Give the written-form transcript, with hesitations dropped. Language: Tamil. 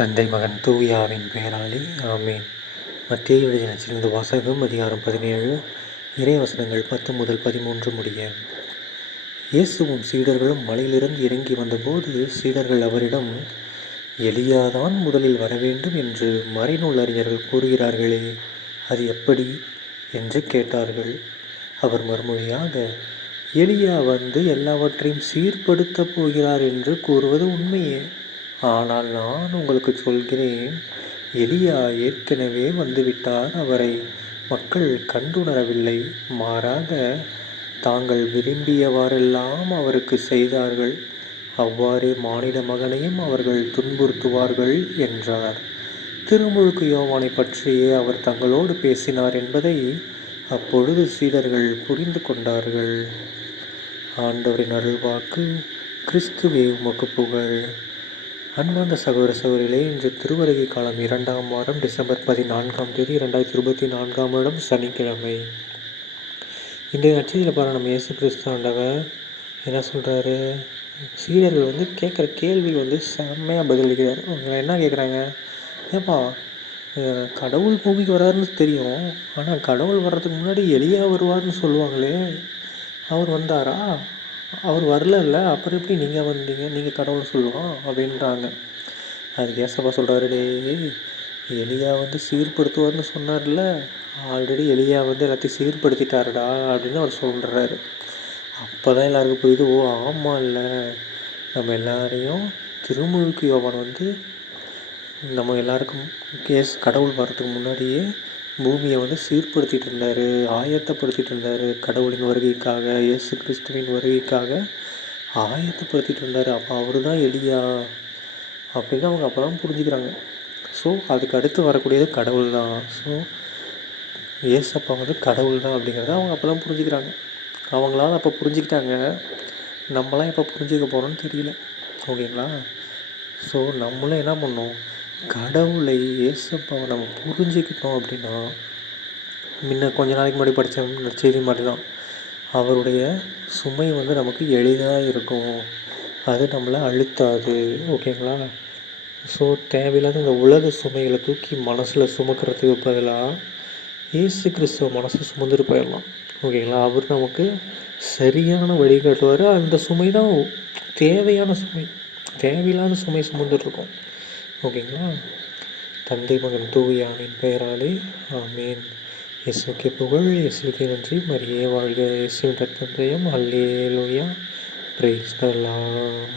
தந்தை மகன் தூயாவின் பெயராலே ஆமேன். மத்தேயு எழுதிய நற்செய்தியிலிருந்து வாசகம். அதிகாரம் 17, இறைவசனங்கள் 10 முதல் 13 முடிய. இயேசுவும் சீடர்களும் மலையிலிருந்து இறங்கி வந்தபோது சீடர்கள் அவரிடம், எலியாதான் முதலில் வரவேண்டும் என்று மறைநூல் அறிஞர்கள் கூறுகிறார்களே, அது எப்படி என்று கேட்டார்கள். அவர் மறுமொழியாக, எலியா வந்து எல்லாவற்றையும் சீர்படுத்தப் போகிறார் என்று கூறுவது உண்மையே. ஆனால் நான் உங்களுக்கு சொல்கிறேன், எலியா ஏற்கனவே வந்துவிட்டார். அவரை மக்கள் கண்டுணரவில்லை. மாறாக தாங்கள் விரும்பியவாறெல்லாம் அவருக்கு செய்தார்கள். அவ்வாறே மானிட மகனையும் அவர்கள் துன்புறுத்துவார்கள் என்றார். திருமுழுக்கு யோவானை பற்றியே அவர் தங்களோடு பேசினார் என்பதை அப்பொழுது சீடர்கள் புரிந்து கொண்டார்கள். ஆண்டவரின் அருள்வாக்கு. கிறிஸ்துவே உமக்கு புகழ். அன்பார்ந்த சகோதர சகோதரிகளே, இன்று திருவருகை காலம் 2ஆம் வாரம், டிசம்பர் 14ஆம் தேதி 2024ஆம் வருடம், சனிக்கிழமை. இன்றைய நற்செய்தியில் பாருங்கள், நம்ம இயேசு கிறிஸ்து ஆண்டவர் என்ன சொல்கிறாரு? சீடர்கள் கேட்குற கேள்வி செம்மையாக பதிலளிக்கிறார். அவங்க என்ன கேட்குறாங்க? ஏப்பா, கடவுள் பூமிக்கு வர்றாருன்னு தெரியும், ஆனால் கடவுள் வர்றதுக்கு முன்னாடி எலியா வருவார்னு சொல்லுவாங்களே, அவர் வந்தாரா? அவர் வரல, அப்புறம் எப்படி நீங்கள் வந்தீங்க, நீங்கள் கடவுள் சொல்லுவோம் அப்படின்றாங்க. அதுக்கு ஏசப்பா சொல்கிறாரு, எலியா சீர்படுத்துவார்னு சொன்னார்ல, ஆல்ரெடி எலியா எல்லாத்தையும் சீர்படுத்திட்டாருடா அப்படின்னு அவர் சொல்கிறாரு. அப்போ தான் எல்லாருக்கும் புரியுது, ஓ ஆமாம், இல்லை நம்ம எல்லாரையும் திருமுழுக்கு யோவான் நம்ம எல்லாருக்கும் கடவுள் வர்றதுக்கு முன்னாடியே பூமியை சீர்படுத்திகிட்டு இருந்தார், ஆயத்தப்படுத்திகிட்டு இருந்தார். கடவுளின் வருகைக்காக, இயேசு கிறிஸ்துவின் வருகைக்காக ஆயத்தப்படுத்திகிட்டு இருந்தார். அப்போ அவர் தான் எலியா அப்படின்னு அவங்க அப்போ தான் புரிஞ்சுக்கிறாங்க. ஸோ அதுக்கு அடுத்து வரக்கூடியது கடவுள் தான். ஸோ இயேசப்பா கடவுள் தான் அப்படிங்கிறத அவங்க அப்போ தான் புரிஞ்சுக்கிறாங்க. அவங்களால அப்போ புரிஞ்சுக்கிட்டாங்க. நம்மளாம் எப்போ புரிஞ்சுக்க போகிறோன்னு தெரியல. ஓகேங்களா? ஸோ நம்மளும் என்ன பண்ணோம், கடவுளை, இயேசப்பாவை நம்ம புரிஞ்சுக்கிட்டோம் அப்படின்னா, முன்ன கொஞ்ச நாளைக்கு முன்னாடி படித்த செய்தி மாதிரி தான், அவருடைய சுமை நமக்கு எளிதாக இருக்கும், அது நம்மளை அழுத்தாது. ஓகேங்களா? ஸோ தேவையில்லாத இந்த உலக சுமைகளை தூக்கி மனசில் சுமக்கிறதுக்கு பதிலாக இயேசு கிறிஸ்துவ மனசை சுமந்துட்டு போயிடலாம். ஓகேங்களா? அவர் நமக்கு சரியான வழிகாட்டுவார். அந்த சுமை தான் தேவையான சுமை, தேவையில்லாத சுமை சுமந்துட்டுருக்கோம். ஓகேங்களா? தந்தை மகன் தூயாவின் பெயராலே ஆமேன். இயேசுவுக்கே புகழ், இயேசுவுக்கே நன்றி, மரியே வாழ்க, இயேசுவின் ரத்தம் ஜெயம், அல்லேலூயா, பிரைஸ் தி லார்ட்.